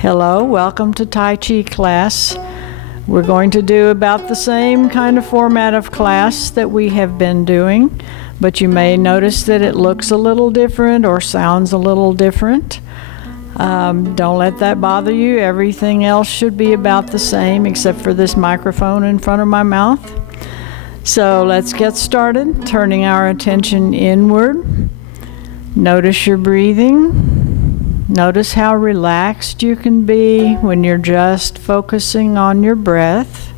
Hello, welcome to Tai Chi class. We're going to do about the same kind of format of class that we have been doing, but you may notice that it looks a little different or sounds a little different. Don't let that bother you. Everything else should be about the same except for this microphone in front of my mouth. So let's get started, turning our attention inward. Notice your breathing. Notice how relaxed you can be when you're just focusing on your breath.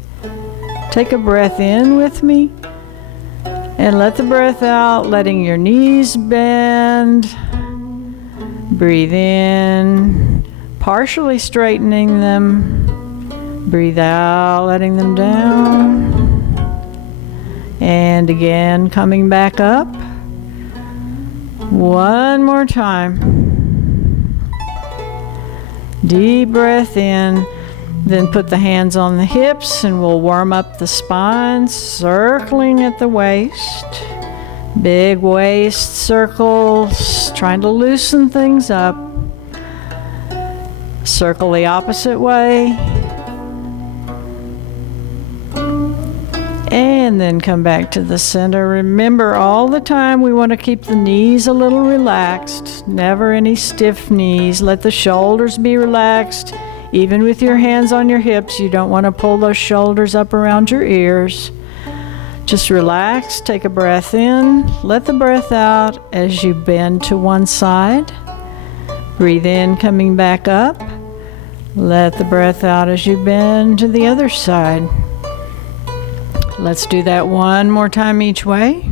Take a breath in with me and let the breath out, letting your knees bend. Breathe in, partially straightening them. Breathe out, letting them down. And again, coming back up. One more time. Deep breath in, then put the hands on the hips and we'll warm up the spine, circling at the waist. Big waist circles, trying to loosen things up. Circle the opposite way. And then come back to the center. Remember, all the time we want to keep the knees a little relaxed. Never any stiff knees. Let the shoulders be relaxed. Even with your hands on your hips, you don't want to pull those shoulders up around your ears. Just relax, take a breath in, let the breath out as you bend to one side. Breathe in, coming back up. Let the breath out as you bend to the other side. Let's do that one more time each way.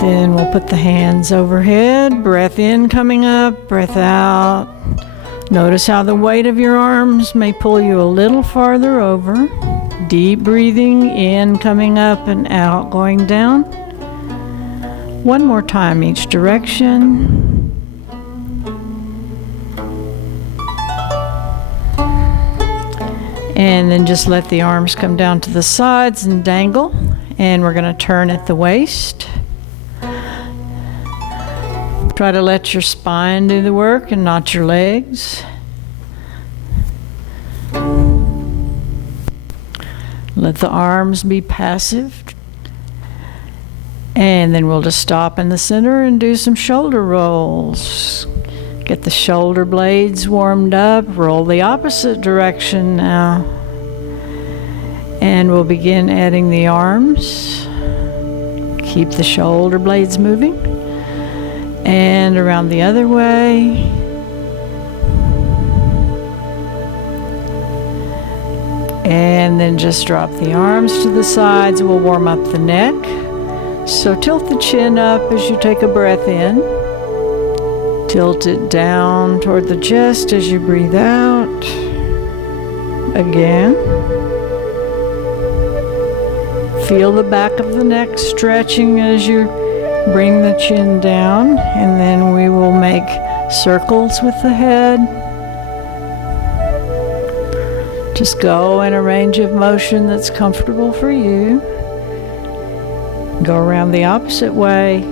Then we'll put the hands overhead. Breath in, coming up, breath out. Notice how the weight of your arms may pull you a little farther over. Deep breathing in, coming up and out, going down. One more time each direction. And then just let the arms come down to the sides and dangle. And we're going to turn at the waist. Try to let your spine do the work and not your legs. Let the arms be passive. And then we'll just stop in the center and do some shoulder rolls. Get the shoulder blades warmed up. Roll the opposite direction now. And we'll begin adding the arms. Keep the shoulder blades moving. And around the other way. And then just drop the arms to the sides. We'll warm up the neck. So tilt the chin up as you take a breath in. Tilt it down toward the chest as you breathe out. Again. Feel the back of the neck stretching as you bring the chin down, and then we will make circles with the head. Just go in a range of motion that's comfortable for you. Go around the opposite way.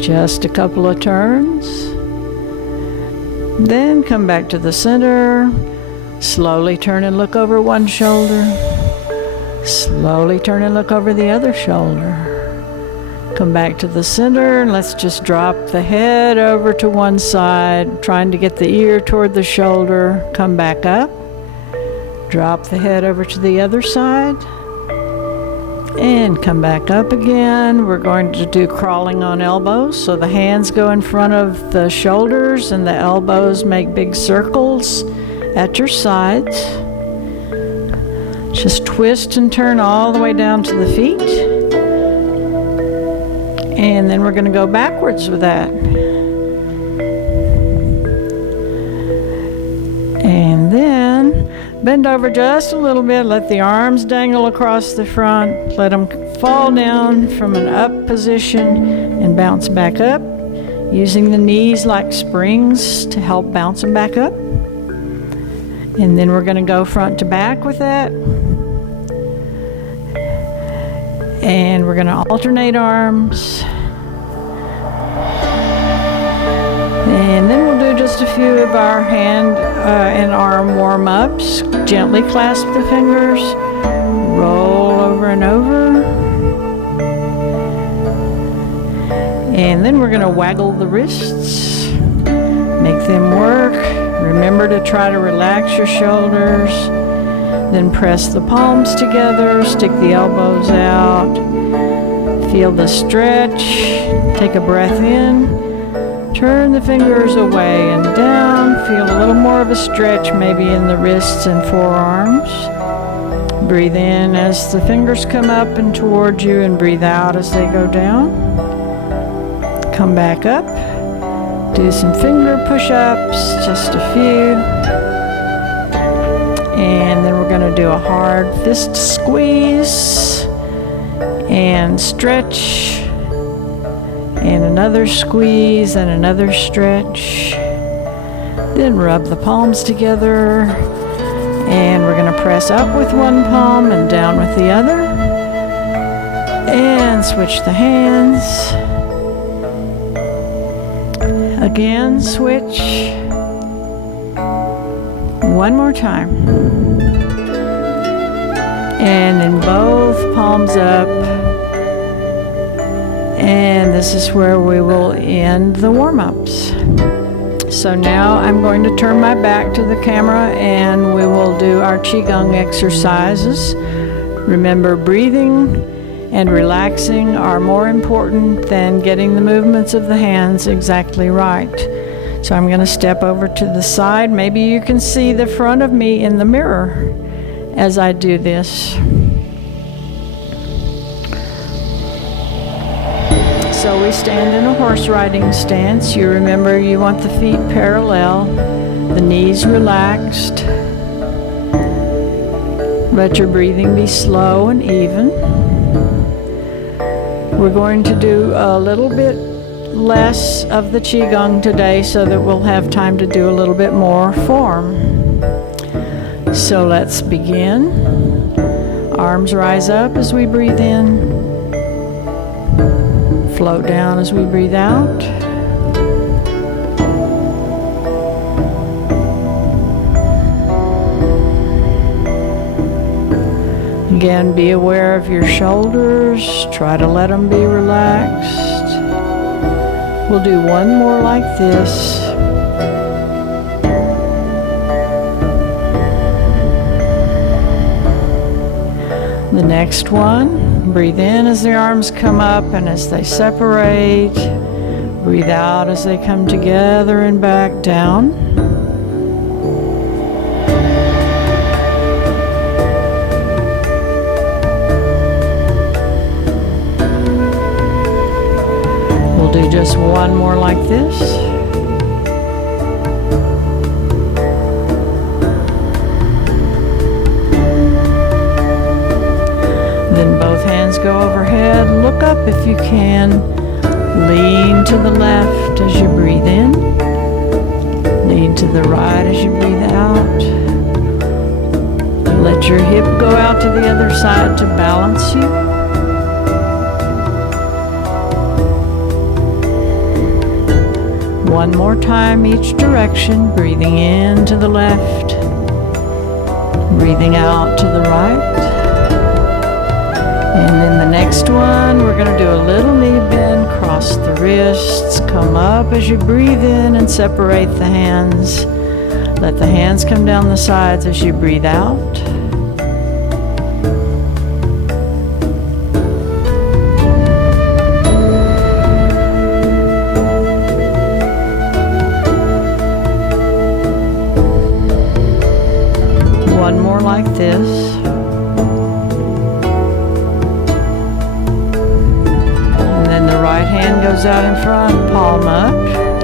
Just a couple of turns. Then come back to the center. Slowly turn and look over one shoulder. Slowly turn and look over the other shoulder. Come back to the center and let's just drop the head over to one side, trying to get the ear toward the shoulder. Come back up. Drop the head over to the other side. And come back up again. We're going to do crawling on elbows. So the hands go in front of the shoulders and the elbows make big circles at your sides. Just twist and turn all the way down to the feet. And then we're going to go backwards with that. And then bend over just a little bit. Let the arms dangle across the front. Let them fall down from an up position and bounce back up, using the knees like springs to help bounce them back up. And then we're going to go front to back with that. And we're going to alternate arms. And then we'll do just a few of our hand and arm warm-ups. Gently clasp the fingers, roll over and over. And then we're going to waggle the wrists, make them work. Remember to try to relax your shoulders. Then press the palms together, stick the elbows out. Feel the stretch. Take a breath in. Turn the fingers away and down. Feel a little more of a stretch maybe in the wrists and forearms. Breathe in as the fingers come up and toward you, and breathe out as they go down. Come back up. Do some finger push-ups, just a few. And then we're going to do a hard fist squeeze and stretch. And another squeeze and another stretch. Then rub the palms together. And we're going to press up with one palm and down with the other. And switch the hands. Again, switch. One more time. And then both palms up. And this is where we will end the warm-ups. So now I'm going to turn my back to the camera and we will do our Qigong exercises. Remember, breathing and relaxing are more important than getting the movements of the hands exactly right. So I'm going to step over to the side. Maybe you can see the front of me in the mirror as I do this. So we stand in a horse riding stance. You remember you want the feet parallel, the knees relaxed. Let your breathing be slow and even. We're going to do a little bit less of the Qigong today so that we'll have time to do a little bit more form. So let's begin. Arms rise up as we breathe in. Float down as we breathe out. Again, be aware of your shoulders. Try to let them be relaxed. We'll do one more like this. The next one, breathe in as the arms come up and as they separate. Breathe out as they come together and back down. We'll do just one more like this. Then both hands go overhead. Look up if you can. Lean to the left as you breathe in. Lean to the right as you breathe out. Let your hip go out to the other side to balance you. One more time each direction. Breathing in to the left. Breathing out to the right. And then the next one, we're going to do a little knee bend, cross the wrists, come up as you breathe in and separate the hands. Let the hands come down the sides as you breathe out. One more like this. Right hand goes out in front, palm up,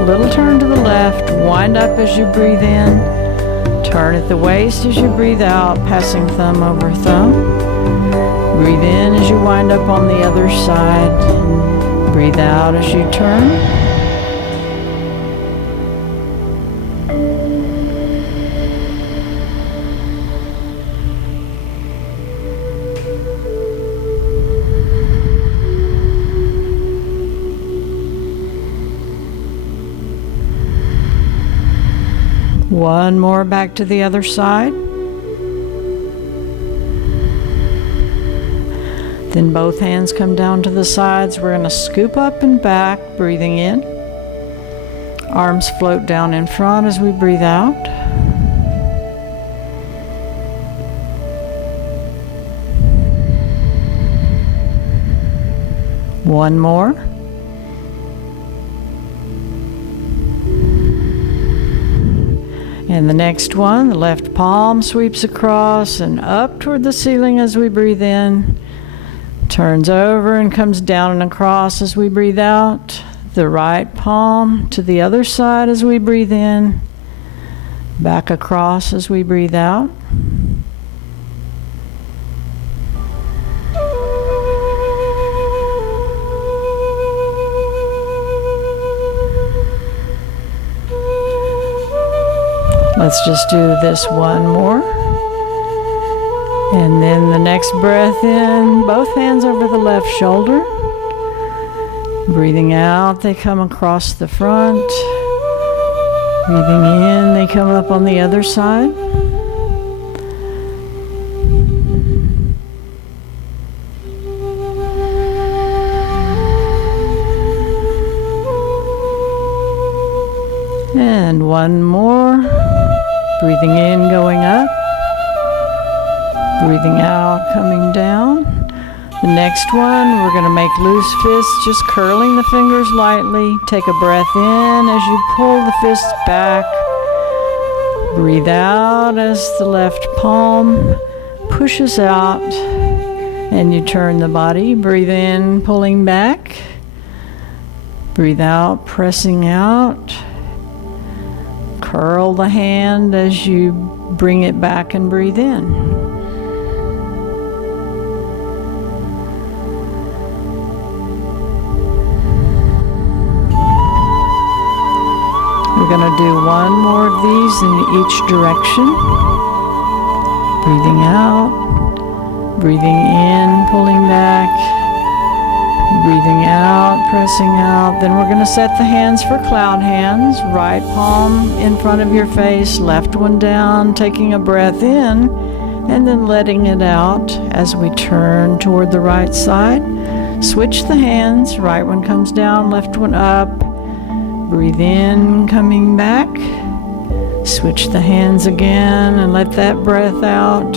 little turn to the left, wind up as you breathe in, turn at the waist as you breathe out, passing thumb over thumb. Breathe in as you wind up on the other side, breathe out as you turn. One more back to the other side. Then both hands come down to the sides. We're going to scoop up and back, breathing in. Arms float down in front as we breathe out. One more. And the next one, the left palm sweeps across and up toward the ceiling as we breathe in. Turns over and comes down and across as we breathe out. The right palm to the other side as we breathe in. Back across as we breathe out. Let's just do this one more. And then the next breath in, both hands over the left shoulder. Breathing out, they come across the front. Breathing in, they come up on the other side. And one more. Breathing in, going up. Breathing out, coming down. The next one, we're going to make loose fists, just curling the fingers lightly. Take a breath in as you pull the fists back. Breathe out as the left palm pushes out and you turn the body. Breathe in, pulling back. Breathe out, pressing out. Curl the hand as you bring it back and breathe in. We're going to do one more of these in each direction. Breathing out, breathing in, pulling back, breathing out, pressing out. Then we're going to set the hands for cloud hands. Right palm in front of your face, left one down, taking a breath in, and then letting it out as we turn toward the right side. Switch the hands, right one comes down, left one up. Breathe in, coming back. Switch the hands again and let that breath out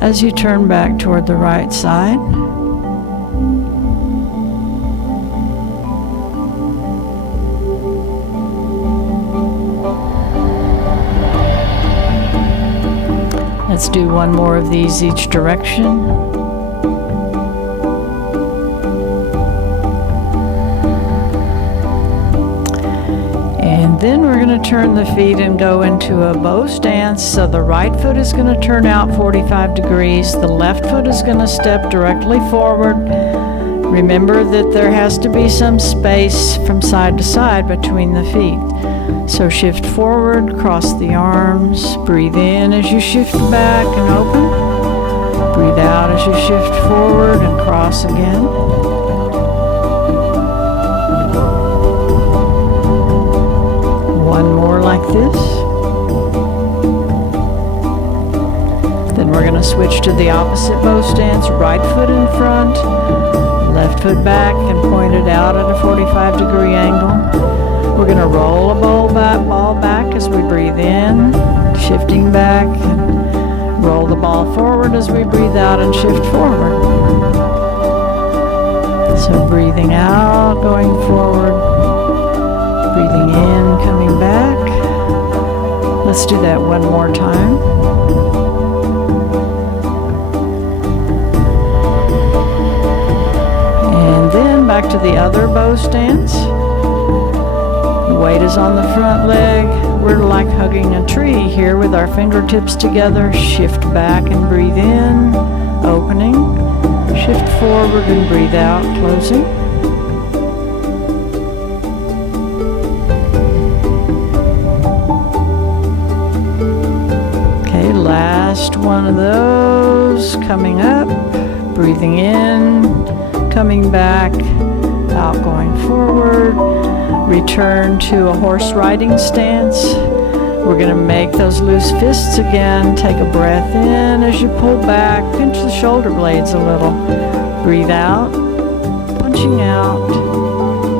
as you turn back toward the right side. Let's do one more of these each direction. And then we're going to turn the feet and go into a bow stance. So the right foot is going to turn out 45 degrees. The left foot is going to step directly forward. Remember that there has to be some space from side to side between the feet. So shift forward, cross the arms, breathe in as you shift back and open. Breathe out as you shift forward and cross again. One more like this. Then we're going to switch to the opposite bow stance. Right foot in front, left foot back and point it out at a 45-degree angle. We're going to roll a ball back as we breathe in, shifting back, and roll the ball forward as we breathe out and shift forward. So breathing out, going forward, breathing in, coming back. Let's do that one more time. And then back to the other bow stance. Weight is on the front leg. We're like hugging a tree here with our fingertips together. Shift back and breathe in, opening. Shift forward and breathe out, closing. Okay, last one of those. Coming up, breathing in, coming back, out, going forward. Return to a horse riding stance. We're going to make those loose fists again. Take a breath in as you pull back. Pinch the shoulder blades a little. Breathe out, punching out.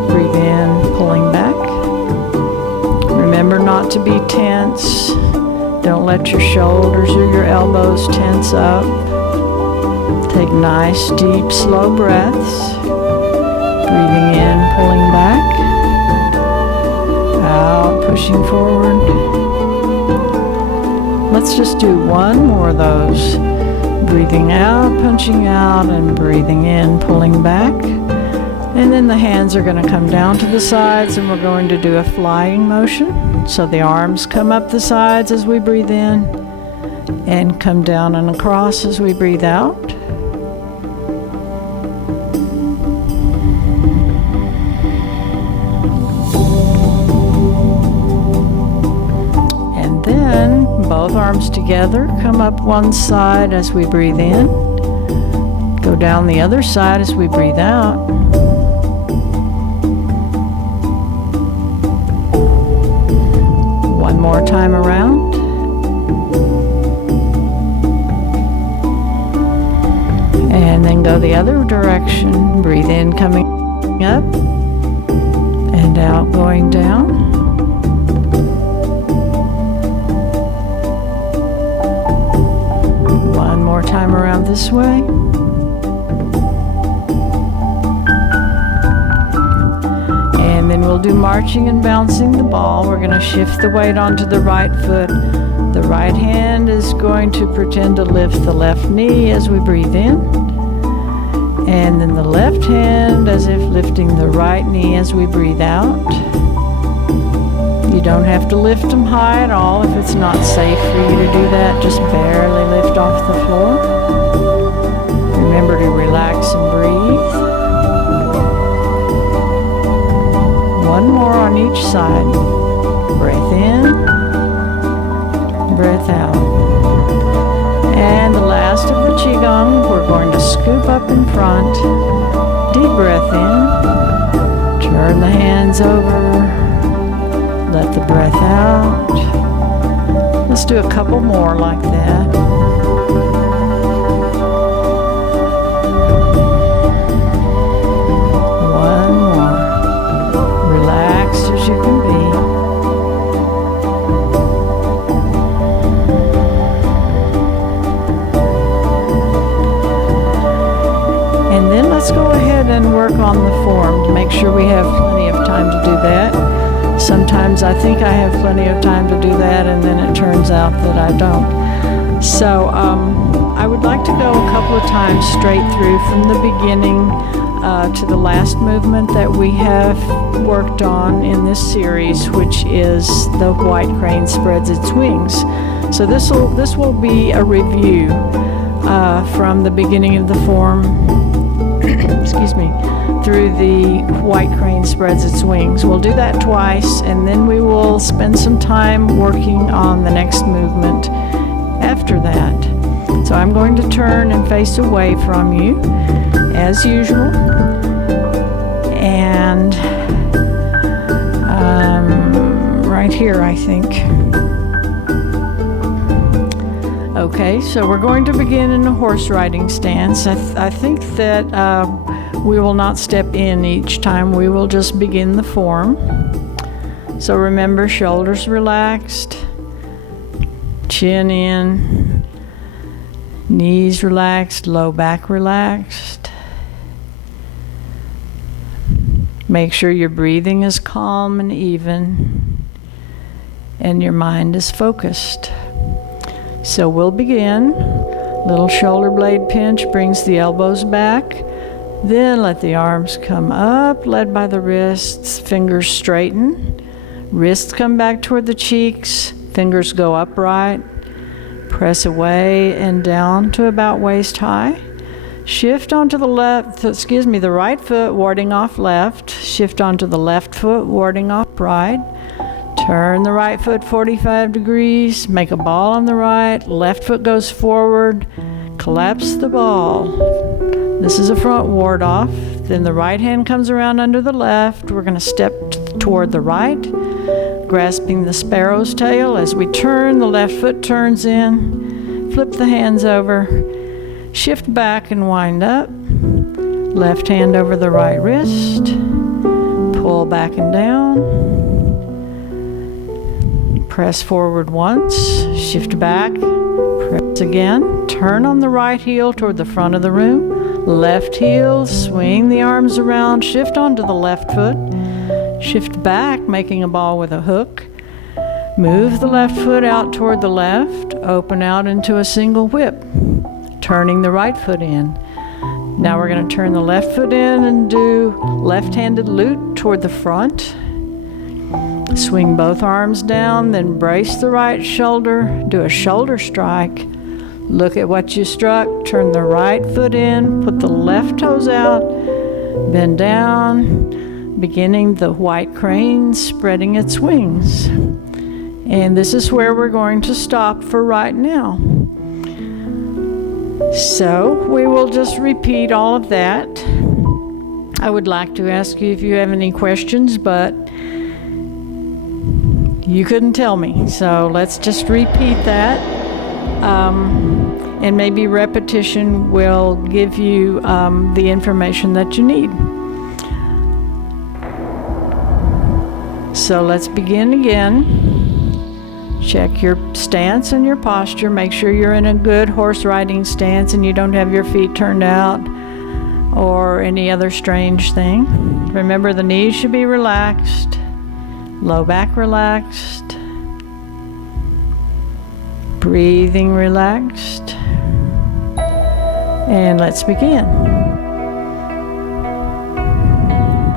Breathe in, pulling back. Remember not to be tense. Don't let your shoulders or your elbows tense up. Take nice, deep, slow breaths. Breathing in, pulling back. Out, pushing forward. Let's just do one more of those. Breathing out, punching out, and breathing in, pulling back. And then the hands are going to come down to the sides, and we're going to do a flying motion. So the arms come up the sides as we breathe in, and come down and across as we breathe out. Then both arms together, come up one side as we breathe in, go down the other side as we breathe out. One more time around. And then go the other direction. Breathe in, coming up, and out, going down. One more time around this way. And then we'll do marching and bouncing the ball. We're going to shift the weight onto the right foot. The right hand is going to pretend to lift the left knee as we breathe in. And then the left hand as if lifting the right knee as we breathe out. You don't have to lift them high at all. If it's not safe for you to do that, just barely lift off the floor. Remember to relax and breathe. One more on each side. Breath in, breath out. And the last of the Qigong, we're going to scoop up in front. Deep breath in. Turn the hands over. Let the breath out. Let's do a couple more like that. One more. Relaxed as you can be. And then let's go ahead and work on the form to make sure we have plenty of time to do that. Sometimes I think I have plenty of time to do that, and then it turns out that I don't. So I would like to go a couple of times straight through from the beginning to the last movement that we have worked on in this series, which is the white crane spreads its wings. So this will be a review from the beginning of the form, excuse me, through the white crane spreads its wings. We'll do that twice, and then we will spend some time working on the next movement after that. So I'm going to turn and face away from you, as usual, and right here, I think. Okay, so we're going to begin in a horse riding stance. I think that we will not step in each time. We will just begin the form. So remember, shoulders relaxed, chin in, knees relaxed, low back relaxed. Make sure your breathing is calm and even, and your mind is focused. So we'll begin. Little shoulder blade pinch brings the elbows back. Then let the arms come up, led by the wrists, fingers straighten. Wrists come back toward the cheeks, fingers go upright. Press away and down to about waist high. Shift onto the the right foot, warding off left. Shift onto the left foot, warding off right. Turn the right foot 45 degrees, make a ball on the right, left foot goes forward, collapse the ball. This is a front ward off. Then the right hand comes around under the left. We're going to step toward the right, grasping the sparrow's tail. As we turn, the left foot turns in, flip the hands over, shift back and wind up, left hand over the right wrist, pull back and down, press forward once, shift back, press again, turn on the right heel toward the front of the room, left heel, swing the arms around, shift onto the left foot, shift back, making a ball with a hook, move the left foot out toward the left, open out into a single whip, turning the right foot in. Now we're going to turn the left foot in and do left-handed loop toward the front. Swing both arms down, then brace the right shoulder, do a shoulder strike. Look at what you struck, turn the right foot in, put the left toes out, bend down, beginning the white crane, spreading its wings. And this is where we're going to stop for right now. So we will just repeat all of that. I would like to ask you if you have any questions, but you couldn't tell me. So let's just repeat that. And maybe repetition will give you the information that you need. So let's begin again. Check your stance and your posture. Make sure you're in a good horse riding stance and you don't have your feet turned out or any other strange thing. Remember, the knees should be relaxed, low back relaxed, breathing relaxed. And let's begin.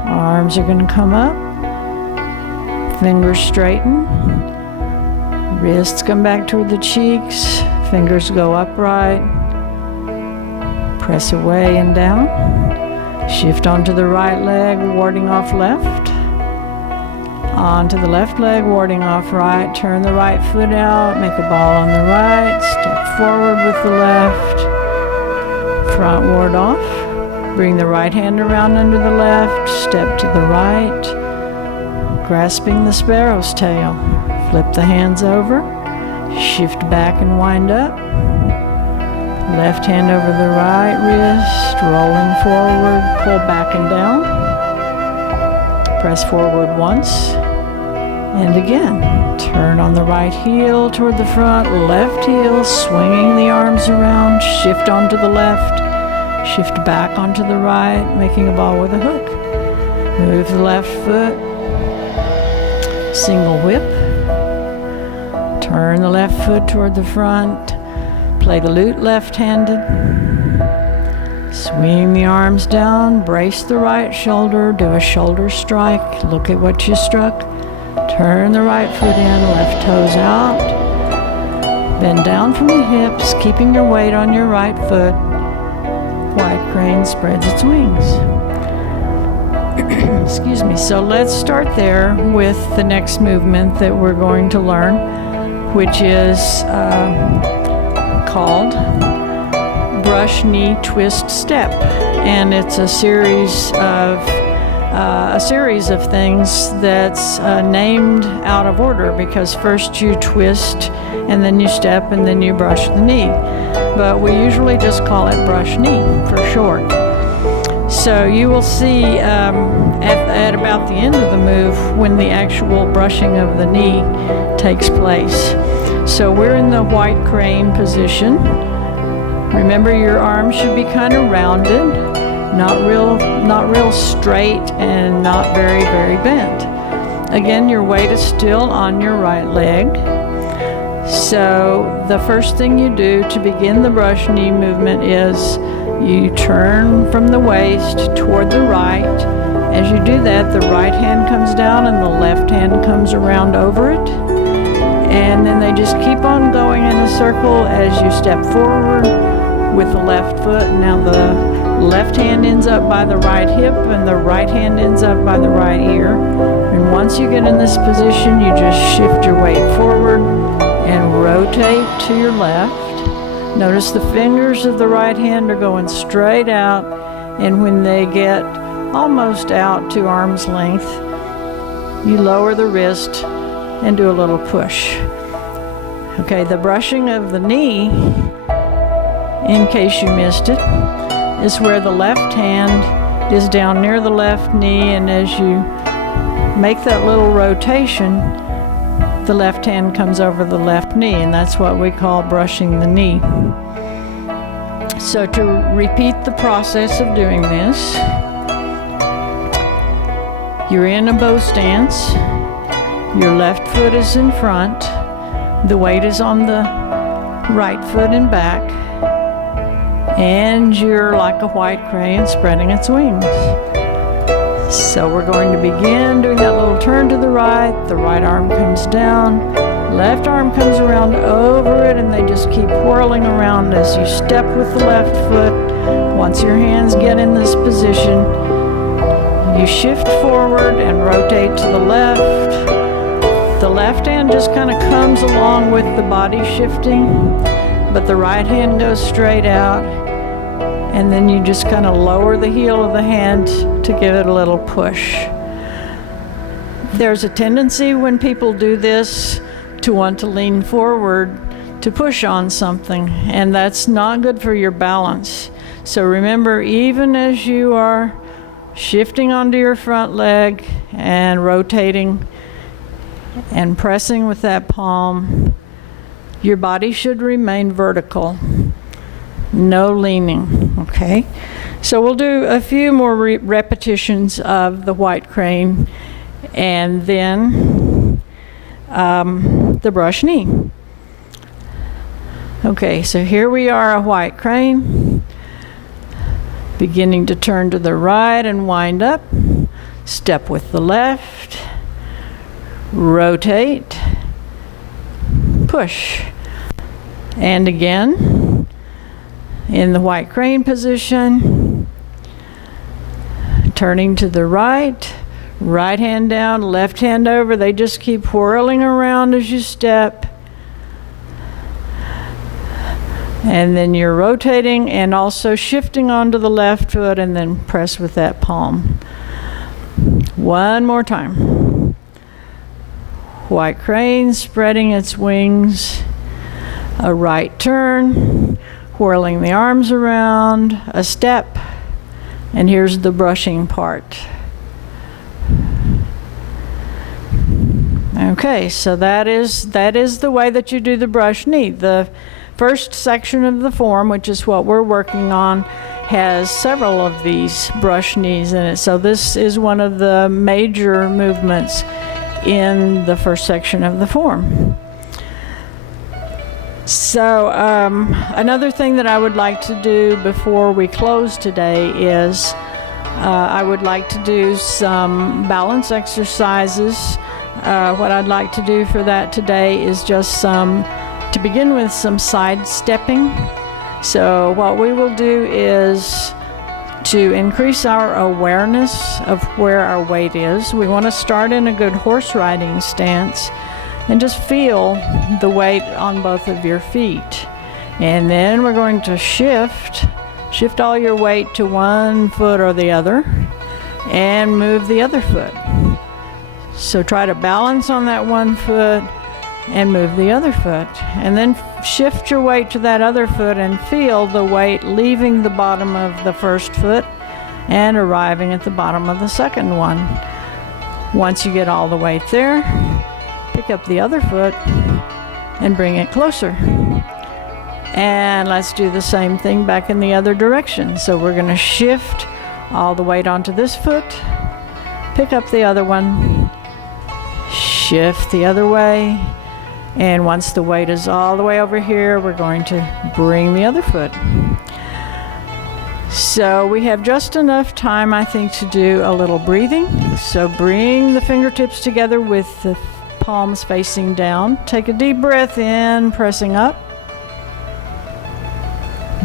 Arms are going to come up, fingers straighten. Wrists come back toward the cheeks, fingers go upright, press away and down, shift onto the right leg, warding off left, onto the left leg, warding off right, turn the right foot out, make a ball on the right, step forward with the left, front ward off, bring the right hand around under the left, step to the right, grasping the sparrow's tail. Flip the hands over, shift back and wind up. Left hand over the right wrist, rolling forward, pull back and down. Press forward once, and again. Turn on the right heel toward the front, left heel, swinging the arms around, shift onto the left, shift back onto the right, making a ball with a hook. Move the left foot, single whip. Turn the left foot toward the front, play the lute left-handed, swing the arms down, brace the right shoulder, do a shoulder strike, look at what you struck, turn the right foot in, left toes out, bend down from the hips, keeping your weight on your right foot, white crane spreads its wings. Excuse me. So let's start there with the next movement that we're going to learn, which is called brush knee twist step, and it's a series of things that's named out of order, because first you twist and then you step and then you brush the knee, but we usually just call it brush knee for short. So you will see at about the end of the move when the actual brushing of the knee takes place. So we're in the white crane position. Remember, your arms should be kind of rounded, not real straight and not very, very bent. Again, your weight is still on your right leg. So the first thing you do to begin the brush knee movement is you turn from the waist toward the right. As you do that, the right hand comes down and the left hand comes around over it. And then they just keep on going in a circle as you step forward with the left foot. Now the left hand ends up by the right hip and the right hand ends up by the right ear. And once you get in this position, you just shift your weight forward and rotate to your left. Notice the fingers of the right hand are going straight out, and when they get almost out to arm's length, you lower the wrist, and do a little push. Okay, the brushing of the knee, in case you missed it, is where the left hand is down near the left knee, and as you make that little rotation, the left hand comes over the left knee, and that's what we call brushing the knee. So to repeat the process of doing this, you're in a bow stance, your left foot is in front, the weight is on the right foot and back, and you're like a white crane spreading its wings. So we're going to begin doing that little turn to the right arm comes down, left arm comes around over it, and they just keep whirling around as you step with the left foot. Once your hands get in this position, you shift forward and rotate to the left. The left hand just kind of comes along with the body shifting, but the right hand goes straight out, and then you just kind of lower the heel of the hand to give it a little push. There's a tendency when people do this to want to lean forward to push on something, and that's not good for your balance. So remember, even as you are shifting onto your front leg and rotating and pressing with that palm, your body should remain vertical, no leaning, okay? So we'll do a few more repetitions of the white crane and then the brush knee. Okay, so here we are, a white crane, beginning to turn to the right and wind up, step with the left, rotate, push, and again in the white crane position, turning to the right, right hand down, left hand over. They just keep whirling around as you step, and then you're rotating and also shifting onto the left foot, and then press with that palm. One more time. White crane spreading its wings, a right turn, whirling the arms around, a step, and here's the brushing part. Okay, so that is the way that you do the brush knee. The first section of the form, which is what we're working on, has several of these brush knees in it. So this is one of the major movements in the first section of the form. So another thing that I would like to do before we close today is I would like to do some balance exercises. What I'd like to do for that today is just to begin with, some side stepping. So what we will do is to increase our awareness of where our weight is. We want to start in a good horse riding stance and just feel the weight on both of your feet. And then we're going to shift all your weight to one foot or the other and move the other foot. So try to balance on that one foot and move the other foot. And then shift your weight to that other foot and feel the weight leaving the bottom of the first foot and arriving at the bottom of the second one. Once you get all the weight there, pick up the other foot and bring it closer. And let's do the same thing back in the other direction. So we're going to shift all the weight onto this foot, pick up the other one, shift the other way, and once the weight is all the way over here, we're going to bring the other foot. So we have just enough time, I think, to do a little breathing. So bring the fingertips together with the palms facing down. Take a deep breath in, pressing up.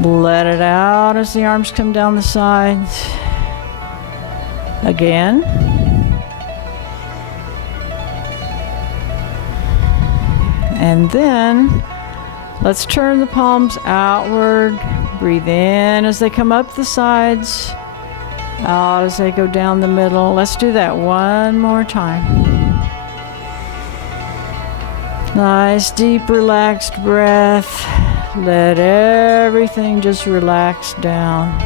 Let it out as the arms come down the sides. Again. And then let's turn the palms outward. Breathe in as they come up the sides, out as they go down the middle. Let's do that one more time. Nice, deep, relaxed breath. Let everything just relax down.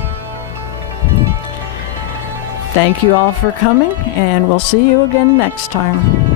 Thank you all for coming, and we'll see you again next time.